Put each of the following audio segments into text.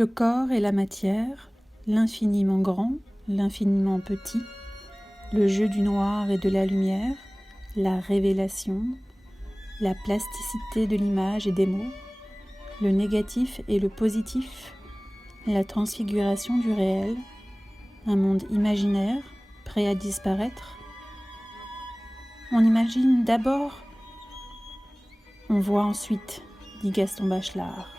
Le corps et la matière, l'infiniment grand, l'infiniment petit, le jeu du noir et de la lumière, la révélation, la plasticité de l'image et des mots, le négatif et le positif, la transfiguration du réel, un monde imaginaire prêt à disparaître. On imagine d'abord, on voit ensuite, dit Gaston Bachelard.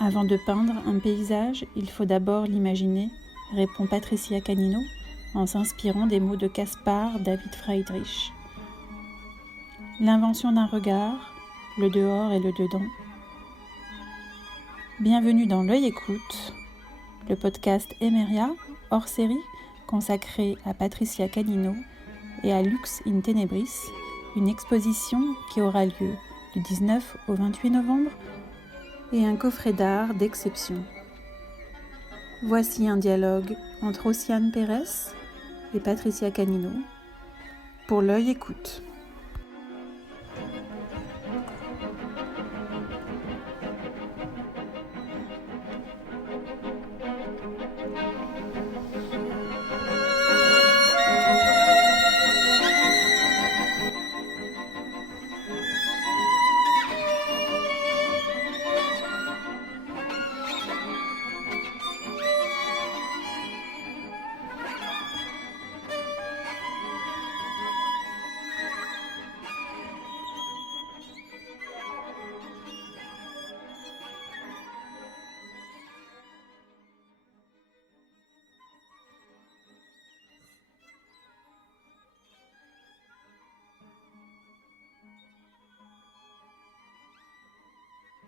Avant de peindre un paysage, il faut d'abord l'imaginer, répond Patricia Canino, en s'inspirant des mots de Caspar David Friedrich. L'invention d'un regard, le dehors et le dedans. Bienvenue dans L'œil écoute, le podcast Emeria, hors série, consacré à Patricia Canino et à Lux in Tenebris, une exposition qui aura lieu du 19 au 28 novembre et un coffret d'art d'exception. Voici un dialogue entre Ossiane Pérez et Patricia Canino pour L'œil écoute.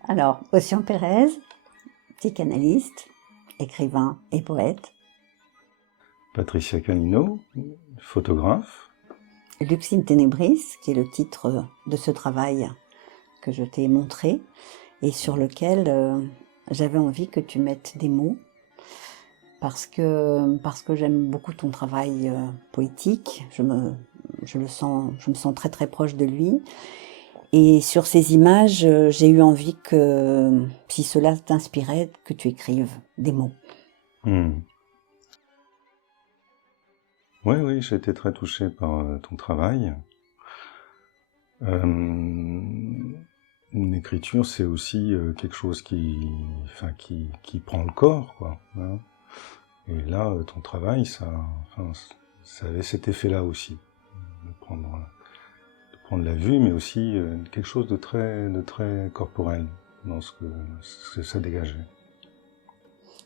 Alors, Ossiane Pérez, psychanalyste, écrivain et poète. Patricia Canino, photographe. Lux in Tenebris, qui est le titre de ce travail que je t'ai montré et sur lequel j'avais envie que tu mettes des mots parce que j'aime beaucoup ton travail poétique. Je me sens très très proche de lui. Et sur ces images, j'ai eu envie que, si cela t'inspirait, que tu écrives des mots. Oui, j'ai été très touché par ton travail. Une écriture, c'est aussi quelque chose qui prend le corps, quoi. Hein. Et là, ton travail, ça avait cet effet-là aussi, de prendre la vue, mais aussi quelque chose de très corporel dans ce que ça dégageait.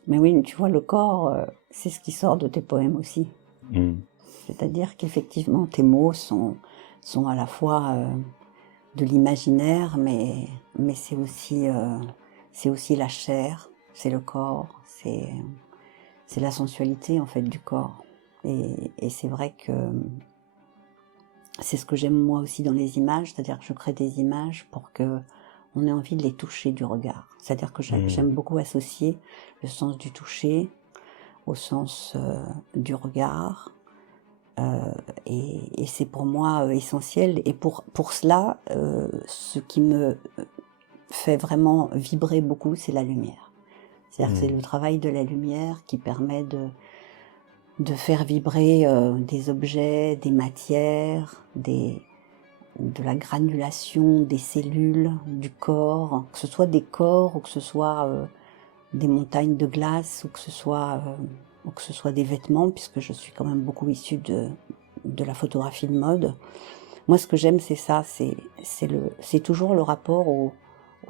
Mais oui, tu vois, le corps, c'est ce qui sort de tes poèmes aussi. C'est-à-dire qu'effectivement, tes mots sont à la fois de l'imaginaire, mais c'est aussi la chair, c'est le corps, c'est la sensualité en fait du corps. Et c'est vrai que c'est ce que j'aime moi aussi dans les images, c'est-à-dire que je crée des images pour que on ait envie de les toucher du regard. C'est-à-dire que j'aime beaucoup associer le sens du toucher au sens du regard. Et c'est pour moi essentiel. Et pour cela, ce qui me fait vraiment vibrer beaucoup, c'est la lumière. C'est-à-dire que c'est le travail de la lumière qui permet de faire vibrer des objets, des matières, de la granulation des cellules du corps, que ce soit des corps ou que ce soit des montagnes de glace ou que ce soit des vêtements, puisque je suis quand même beaucoup issue de la photographie de mode. Moi, ce que j'aime, c'est ça, c'est toujours le rapport au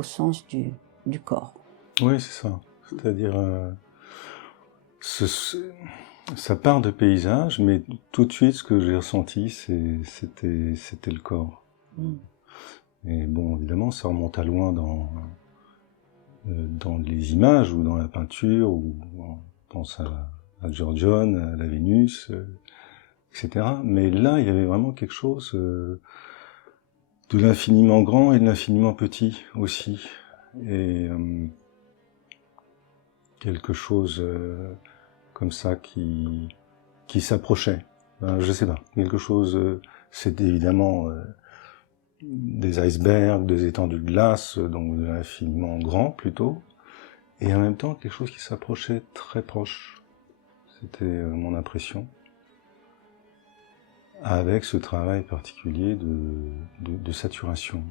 sens du corps. Oui, c'est ça. C'est-à-dire, ça part de paysage, mais tout de suite, ce que j'ai ressenti, c'était le corps. Et bon, évidemment, ça remonte à loin dans les images ou dans la peinture, ou on pense à Giorgione, à la Vénus, etc. Mais là, il y avait vraiment quelque chose de l'infiniment grand et de l'infiniment petit aussi. Et quelque chose comme ça qui s'approchait. Je sais pas. Quelque chose, c'était évidemment des icebergs, des étendues de glace, donc de l'infiniment grand plutôt. et en même temps quelque chose qui s'approchait très proche. C'était mon impression. Avec ce travail particulier de saturation.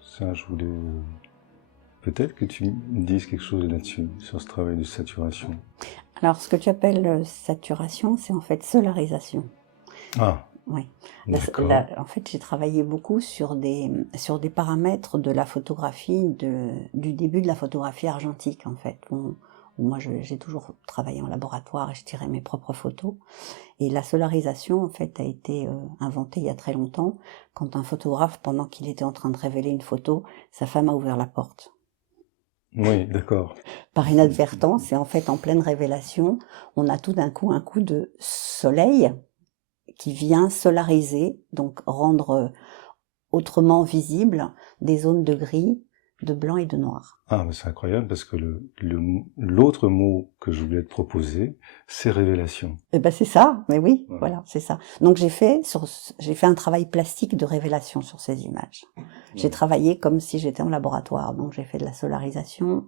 Ça, je voulais... Peut-être que tu me dises quelque chose là-dessus, sur ce travail de saturation. Alors, ce que tu appelles saturation, c'est en fait solarisation. Ah, Oui. d'accord. En fait, j'ai travaillé beaucoup sur des paramètres de la photographie, du début de la photographie argentique, en fait. Moi, j'ai toujours travaillé en laboratoire et je tirais mes propres photos. Et la solarisation, en fait, a été inventée il y a très longtemps, quand un photographe, pendant qu'il était en train de révéler une photo, sa femme a ouvert la porte. Oui, d'accord. Par inadvertance, et en fait, en pleine révélation, on a tout d'un coup un coup de soleil qui vient solariser, donc rendre autrement visibles des zones de gris, de blanc et de noir. Ah, mais c'est incroyable parce que l'autre mot que je voulais te proposer, c'est révélation. Et ben c'est ça, mais oui, Ouais. voilà, c'est ça. Donc j'ai fait un travail plastique de révélation sur ces images. J'ai travaillé comme si j'étais en laboratoire, donc j'ai fait de la solarisation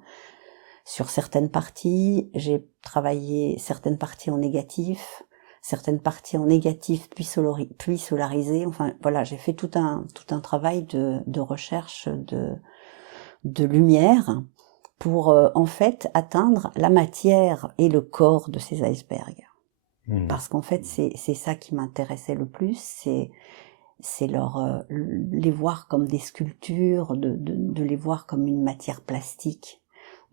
sur certaines parties, j'ai travaillé certaines parties en négatif, certaines parties en négatif puis solarisé. Enfin voilà, j'ai fait tout un travail de recherche de lumière pour en fait atteindre la matière et le corps de ces icebergs. Parce qu'en fait c'est ça qui m'intéressait le plus, c'est les voir comme des sculptures, de les voir comme une matière plastique.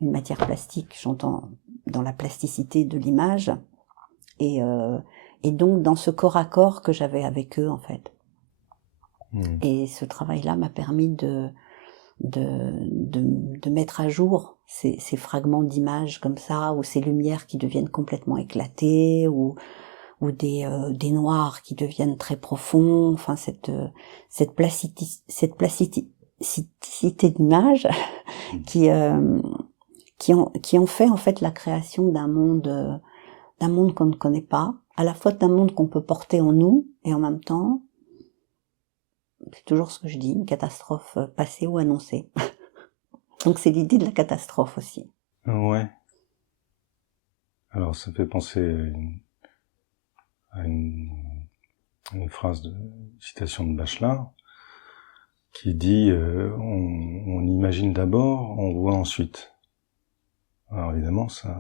Une matière plastique, j'entends dans la plasticité de l'image, et donc dans ce corps à corps que j'avais avec eux en fait. Et ce travail-là m'a permis de mettre à jour ces fragments d'images comme ça, ou ces lumières qui deviennent complètement éclatées, ou des noirs qui deviennent très profonds, enfin cette plasticité d'image qui ont fait en fait la création d'un monde qu'on ne connaît pas, à la fois d'un monde qu'on peut porter en nous, et en même temps, c'est toujours ce que je dis, une catastrophe passée ou annoncée. Donc c'est l'idée de la catastrophe aussi. Ouais. Alors ça me fait penser à une phrase de citation de Bachelard qui dit on imagine d'abord, on voit ensuite. Alors évidemment ça,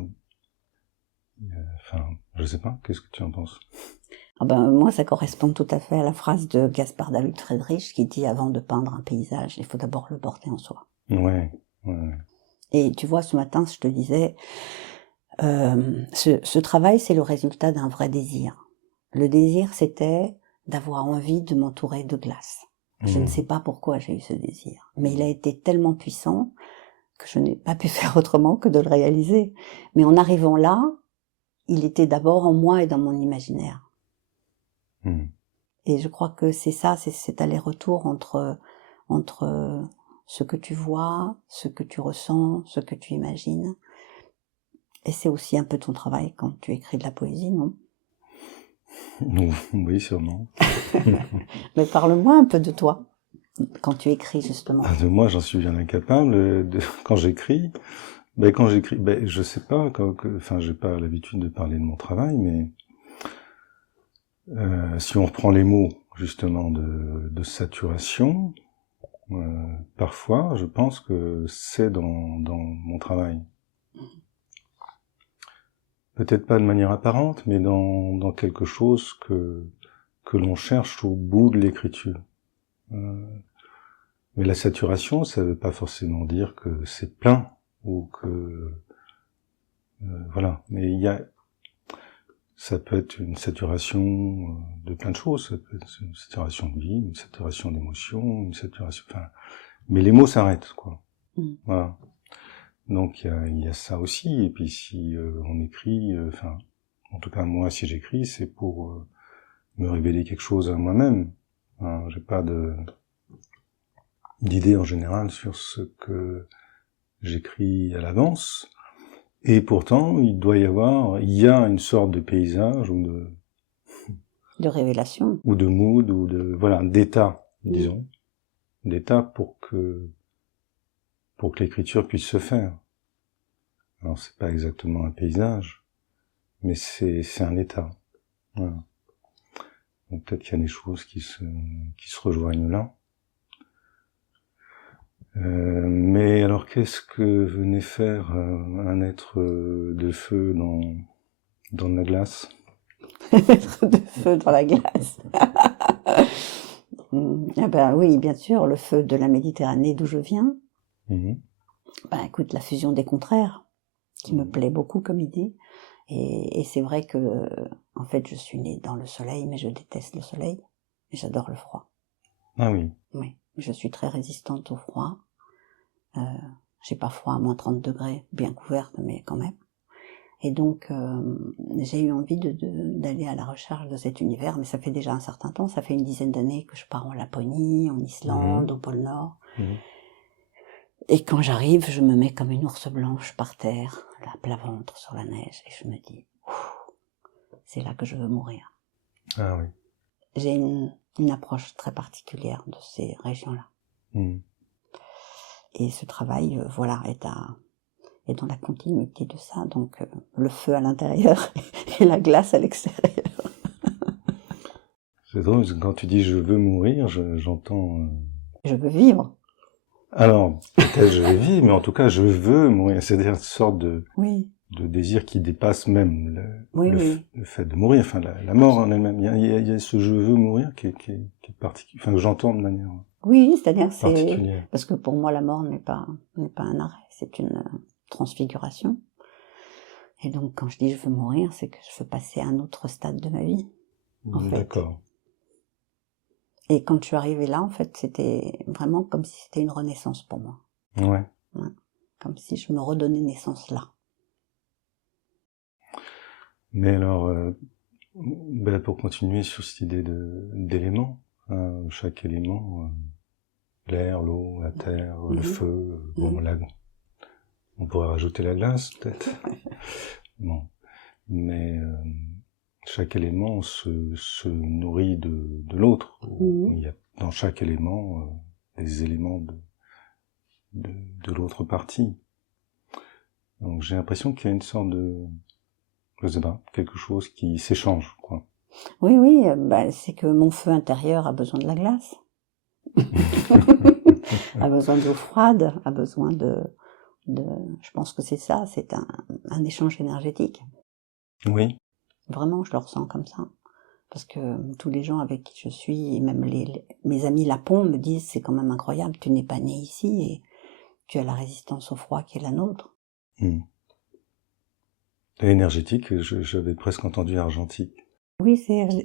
enfin je sais pas, qu'est-ce que tu en penses? Ah ben, moi ça correspond tout à fait à la phrase de Gaspard David Friedrich qui dit avant de peindre un paysage, il faut d'abord le porter en soi. Ouais. Et tu vois, ce matin je te disais, ce travail c'est le résultat d'un vrai désir. Le désir c'était d'avoir envie de m'entourer de glace. Je ne sais pas pourquoi j'ai eu ce désir, mais il a été tellement puissant que je n'ai pas pu faire autrement que de le réaliser. Mais en arrivant là, il était d'abord en moi et dans mon imaginaire. Et je crois que c'est ça, c'est cet aller-retour entre ce que tu vois, ce que tu ressens, ce que tu imagines. Et c'est aussi un peu ton travail quand tu écris de la poésie, non? Oui, sûrement. Mais parle-moi un peu de toi, quand tu écris justement. De moi, j'en suis bien incapable. Quand j'écris, je sais pas, enfin, j'ai pas l'habitude de parler de mon travail, mais si on reprend les mots justement de saturation, parfois, je pense que c'est dans mon travail. Peut-être pas de manière apparente, mais dans quelque chose que l'on cherche au bout de l'écriture. Mais la saturation, ça veut pas forcément dire que c'est plein, ou que... voilà. Mais ça peut être une saturation de plein de choses. Ça peut être une saturation de vie, une saturation d'émotion, une saturation... Enfin, mais les mots s'arrêtent, quoi. Voilà. Donc il y a ça aussi. Et puis si on écrit, enfin, en tout cas moi, si j'écris, c'est pour me révéler quelque chose à moi-même. Hein, j'ai pas d'idée en général sur ce que j'écris à l'avance. Et pourtant, il y a une sorte de paysage ou de révélation, ou de mood, ou voilà, d'état, disons, d'état pour que l'écriture puisse se faire. Alors c'est pas exactement un paysage, mais c'est un état. Voilà. Donc peut-être qu'il y a des choses qui se rejoignent là. Mais alors qu'est-ce que venait faire un être de feu dans la glace? Être de feu dans la glace. Ah ben oui, bien sûr, le feu de la Méditerranée d'où je viens. Mhm. Ben écoute, la fusion des contraires, qui me plaît beaucoup comme idée. Et c'est vrai que, en fait, je suis née dans le soleil, mais je déteste le soleil. Et j'adore le froid. Ah oui. Oui, je suis très résistante au froid. J'ai pas froid à moins 30 degrés, bien couverte, mais quand même. Et donc, j'ai eu envie d'aller à la recherche de cet univers, mais ça fait déjà un certain temps, ça fait une dizaine d'années que je pars en Laponie, en Islande, au pôle Nord. Mhm. Et quand j'arrive, je me mets comme une ours blanche par terre, la plat ventre sur la neige, et je me dis, c'est là que je veux mourir. Ah oui. J'ai une approche très particulière de ces régions-là. Mhm. Et ce travail, voilà, est dans la continuité de ça. Donc, le feu à l'intérieur et la glace à l'extérieur. C'est drôle, parce que quand tu dis je veux mourir, j'entends... Je veux vivre. Alors, peut-être je vais vivre, mais en tout cas je veux mourir. C'est-à-dire une sorte de Oui, désir qui dépasse même oui. le fait de mourir, enfin la mort en elle-même. Il y a ce je veux mourir qui est particulier, enfin que j'entends de manière Oui, c'est-à-dire particulière. parce que pour moi la mort n'est pas un arrêt, c'est une transfiguration. Et donc quand je dis je veux mourir, c'est que je veux passer à un autre stade de ma vie, en fait. D'accord. Et quand je suis arrivée là, en fait, c'était vraiment comme si c'était une renaissance pour moi. Ouais. Ouais. Comme si je me redonnais naissance là. Mais alors, pour continuer sur cette idée d'éléments, chaque élément, l'air, l'eau, la terre, le feu, bon, on pourrait rajouter la glace, peut-être. Bon. Mais chaque élément se nourrit de l'autre. Il y a dans chaque élément des éléments de l'autre partie. Donc j'ai l'impression qu'il y a une sorte de, je sais pas, quelque chose qui s'échange, quoi. Oui, c'est que mon feu intérieur a besoin de la glace. A besoin d'eau froide, a besoin je pense que c'est ça, c'est un échange énergétique. Oui. Vraiment, je le ressens comme ça. Parce que tous les gens avec qui je suis, et même mes amis lapons me disent, c'est quand même incroyable, tu n'es pas né ici et tu as la résistance au froid qui est la nôtre. Et énergétique, j'avais presque entendu argentique. Oui,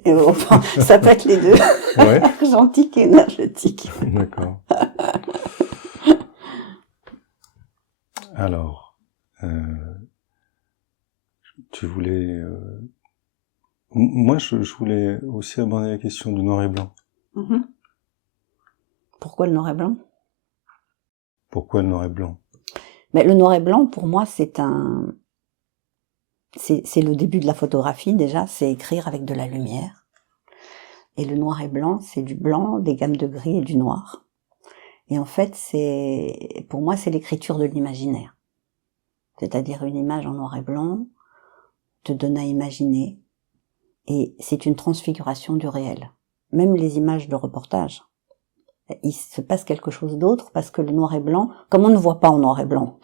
enfin, ça peut être les deux. Ouais. Argentique et énergétique. D'accord. Alors, tu voulais... Moi, je voulais aussi aborder la question du noir et blanc. Pourquoi le noir et blanc? Pourquoi le noir et blanc? Mais le noir et blanc, pour moi, c'est le début de la photographie, déjà, c'est écrire avec de la lumière. Et le noir et blanc, c'est du blanc, des gammes de gris et du noir. Et en fait, pour moi, c'est l'écriture de l'imaginaire. C'est-à-dire une image en noir et blanc te donne à imaginer. Et c'est une transfiguration du réel. Même les images de reportage. Il se passe quelque chose d'autre parce que le noir et blanc, comme on ne voit pas en noir et blanc,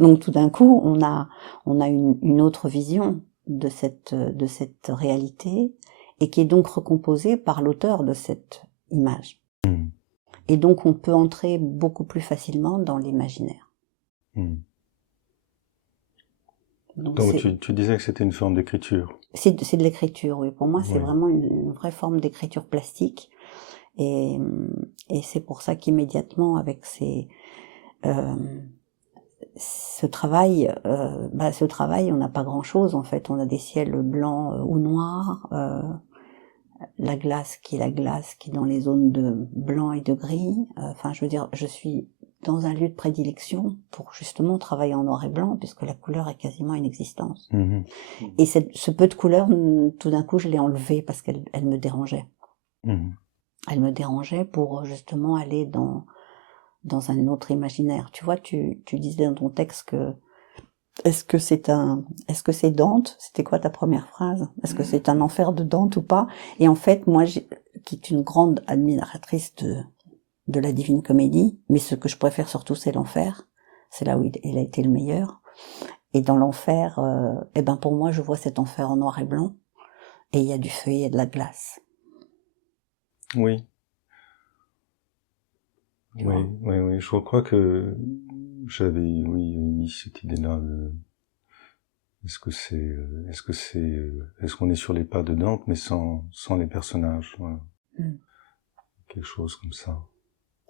donc tout d'un coup, on a une autre vision de cette réalité et qui est donc recomposée par l'auteur de cette image. Et donc on peut entrer beaucoup plus facilement dans l'imaginaire. Donc tu disais que c'était une forme d'écriture. C'est de l'écriture, oui. Pour moi, c'est vraiment une vraie forme d'écriture plastique. Et c'est pour ça qu'immédiatement, avec ce travail, on n'a pas grand-chose en fait. On a des ciels blancs ou noirs, la glace qui est dans les zones de blanc et de gris. Enfin, je veux dire, je suis dans un lieu de prédilection pour justement travailler en noir et blanc, puisque la couleur est quasiment inexistante. Et ce peu de couleur, tout d'un coup, je l'ai enlevé parce qu'elle me dérangeait. Elle me dérangeait pour justement aller dans un autre imaginaire. Tu vois, tu disais dans ton texte que Est-ce que c'est Dante? C'était quoi ta première phrase? Est-ce que c'est un enfer de Dante ou pas? Et en fait, moi, qui est une grande admiratrice de la Divine Comédie, mais ce que je préfère surtout, c'est l'enfer. C'est là où il a été le meilleur. Et dans l'enfer, eh ben pour moi, je vois cet enfer en noir et blanc, et il y a du feu, il y a de la glace. Oui, Tu vois. oui. Je crois que j'avais, oui, émis cette idée-là de est-ce qu'on est sur les pas de Dante, mais sans les personnages, voilà. Mm. Quelque chose comme ça.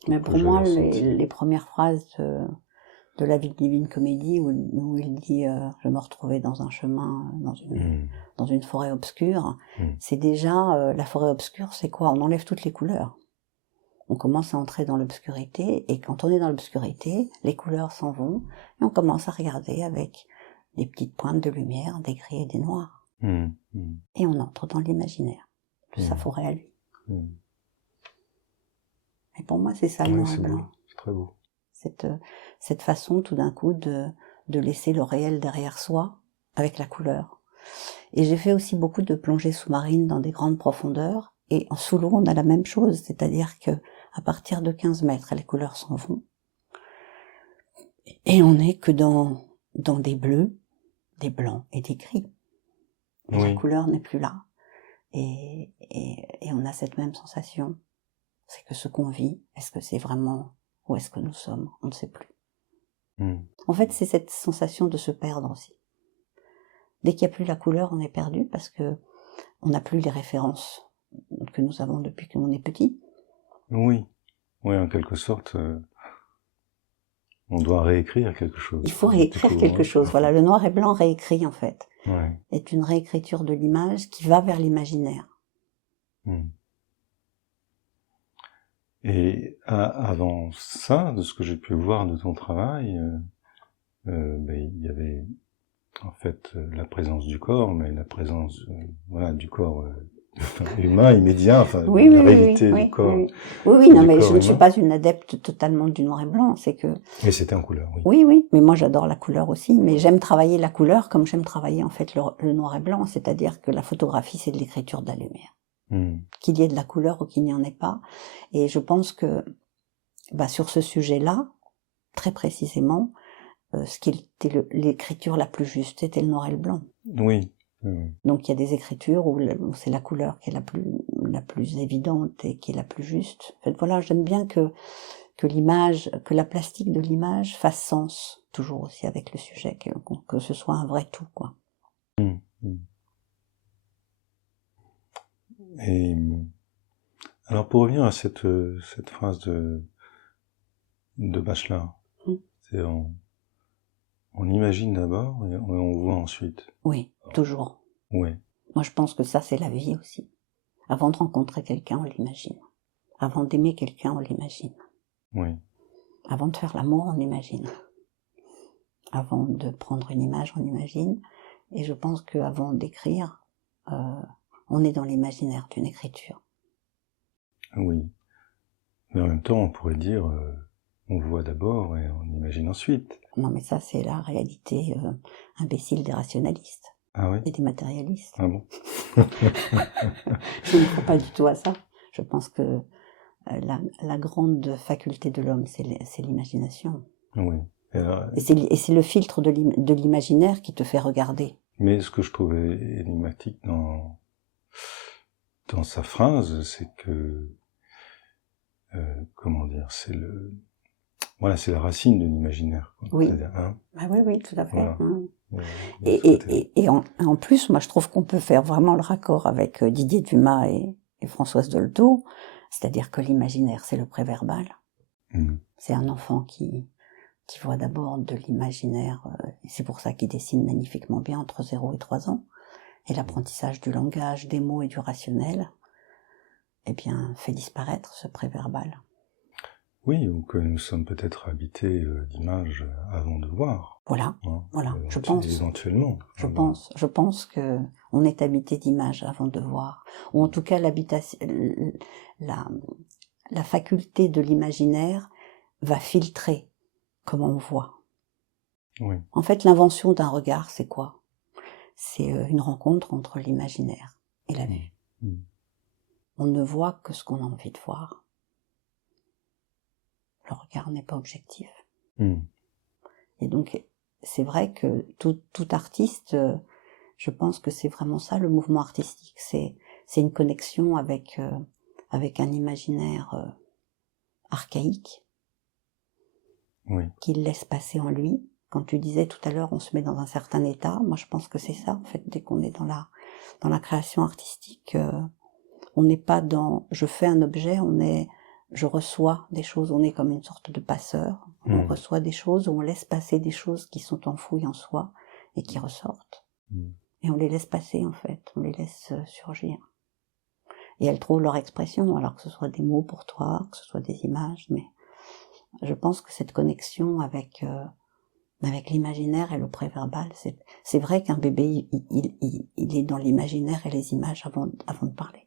Mais Que pour moi, j'avais ressenti. les premières phrases de la Divine Comédie, où il dit je me retrouvais dans un chemin, dans une forêt obscure, c'est déjà, la forêt obscure, c'est quoi? On enlève toutes les couleurs. On commence à entrer dans l'obscurité, et quand on est dans l'obscurité, les couleurs s'en vont, et on commence à regarder avec des petites pointes de lumière, des gris et des noirs. Et on entre dans l'imaginaire de sa forêt à lui. Et pour moi, c'est ça le noir et blanc. C'est très beau. Cette façon, tout d'un coup, de laisser le réel derrière soi, avec la couleur. Et j'ai fait aussi beaucoup de plongées sous-marines dans des grandes profondeurs, et en sous l'eau, on a la même chose, c'est-à-dire que à partir de 15 mètres, les couleurs s'en vont. Et on n'est que dans des bleus, des blancs et des gris. Et la couleur n'est plus là. Et on a cette même sensation. C'est que ce qu'on vit, est-ce que c'est vraiment où est-ce que nous sommes? On ne sait plus. En fait, c'est cette sensation de se perdre aussi. Dès qu'il n'y a plus la couleur, on est perdu parce que on n'a plus les références que nous avons depuis qu'on est petit. Oui, en quelque sorte, on doit réécrire quelque chose. Il faut réécrire quelque chose. Voilà, le noir et blanc réécrit en fait. Est une réécriture de l'image qui va vers l'imaginaire. Et avant ça, de ce que j'ai pu voir de ton travail, il y avait en fait la présence du corps, mais la présence du corps humain immédiat, enfin la réalité du corps. Oui, non, mais je ne suis pas une adepte totalement du noir et blanc, c'est que... Mais c'était en couleur, oui. Oui, mais moi j'adore la couleur aussi, mais j'aime travailler la couleur comme j'aime travailler en fait le noir et blanc, c'est-à-dire que la photographie c'est de l'écriture de la lumière. Qu'il y ait de la couleur ou qu'il n'y en ait pas. Et je pense que sur ce sujet-là, très précisément, ce qui était l'écriture la plus juste était le noir et le blanc. Oui. Donc il y a des écritures où c'est la couleur qui est la plus évidente et qui est la plus juste. En fait, voilà, j'aime bien que l'image, que la plastique de l'image fasse sens, toujours aussi avec le sujet, que ce soit un vrai tout, quoi. Et alors pour revenir à cette phrase de Bachelard, c'est on imagine d'abord et on voit ensuite. Oui, toujours. Oui. Moi je pense que ça c'est la vie aussi. Avant de rencontrer quelqu'un, on l'imagine. Avant d'aimer quelqu'un, on l'imagine. Oui. Avant de faire l'amour, on imagine. Avant de prendre une image, on imagine. Et je pense qu'avant d'écrire, on est dans l'imaginaire d'une écriture. Oui. Mais en même temps, on pourrait dire, on voit d'abord et on imagine ensuite. Non, mais ça, c'est la réalité imbécile des rationalistes. Ah oui? Et des matérialistes. Ah bon? Je ne crois pas du tout à ça. Je pense que la grande faculté de l'homme, c'est l'imagination. Oui. Et c'est le filtre de l'imaginaire qui te fait regarder. Mais ce que je trouvais énigmatique dans sa phrase, c'est que, comment dire, c'est la racine de l'imaginaire. Oui. C'est-à-dire, Oui, tout à fait. Voilà. Et en plus, moi, je trouve qu'on peut faire vraiment le raccord avec Didier Dumas et Françoise Dolto, c'est-à-dire que l'imaginaire, c'est le préverbal. C'est un enfant qui voit d'abord de l'imaginaire, c'est pour ça qu'il dessine magnifiquement bien entre 0 et 3 ans, et l'apprentissage du langage, des mots et du rationnel, fait disparaître ce préverbal. Oui, ou que nous sommes peut-être habités d'images avant de voir. Voilà, je pense. Éventuellement. Je pense que on est habité d'images avant de voir. Ou en tout cas, la faculté de l'imaginaire va filtrer comment on voit. Oui. En fait, l'invention d'un regard, c'est quoi? C'est une rencontre entre l'imaginaire et la vue. On ne voit que ce qu'on a envie de voir. Le regard n'est pas objectif. Et donc, c'est vrai que tout artiste, je pense que c'est vraiment ça le mouvement artistique. C'est une connexion avec un imaginaire archaïque qu'il laisse passer en lui. Quand tu disais tout à l'heure, on se met dans un certain état. Moi, je pense que c'est ça, en fait, dès qu'on est dans la création artistique, on n'est pas dans je fais un objet, je reçois des choses, on est comme une sorte de passeur. On reçoit des choses, on laisse passer des choses qui sont enfouies en soi et qui ressortent. Et on les laisse passer, en fait, on les laisse surgir. Et elles trouvent leur expression, alors que ce soit des mots pour toi, que ce soit des images, mais je pense que cette connexion avec l'imaginaire et le préverbal, c'est vrai qu'un bébé, il est dans l'imaginaire et les images avant de parler.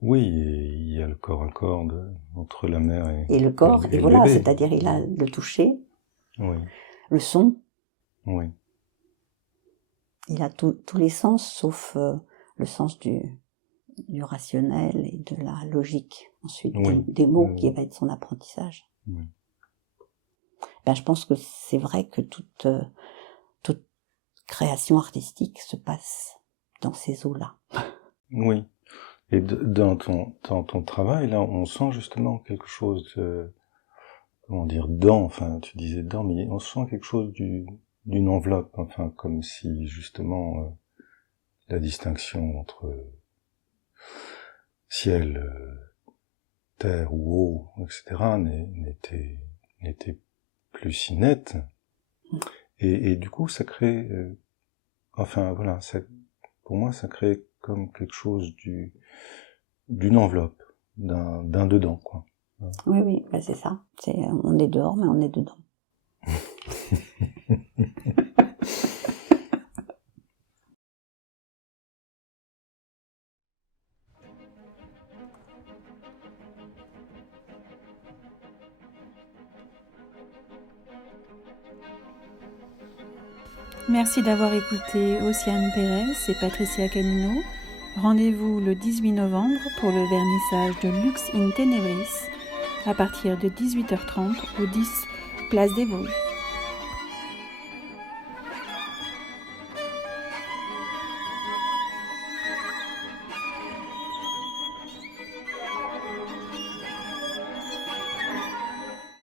Oui, et il y a le corps à corps entre la mère et le corps, et voilà, bébé. C'est-à-dire il a le toucher, le son, il a tous les sens, sauf le sens du rationnel et de la logique, ensuite des mots qui va être son apprentissage. Je pense que c'est vrai que toute création artistique se passe dans ces eaux-là. Oui. Et dans ton travail, là, on sent justement quelque chose comment dire, enfin, tu disais mais on sent quelque chose d'une enveloppe, enfin, comme si, justement, la distinction entre ciel, terre ou eau, etc., n'était plus si nette. Et du coup, ça crée, enfin, voilà, pour moi, ça crée comme quelque chose d'une enveloppe, d'un dedans, quoi. Oui, c'est ça. On est dehors, mais on est dedans. Merci d'avoir écouté Océane Pérez et Patricia Canino. Rendez-vous le 18 novembre pour le vernissage de Lux in Tenebris à partir de 18h30 au 10 Place des Vosges.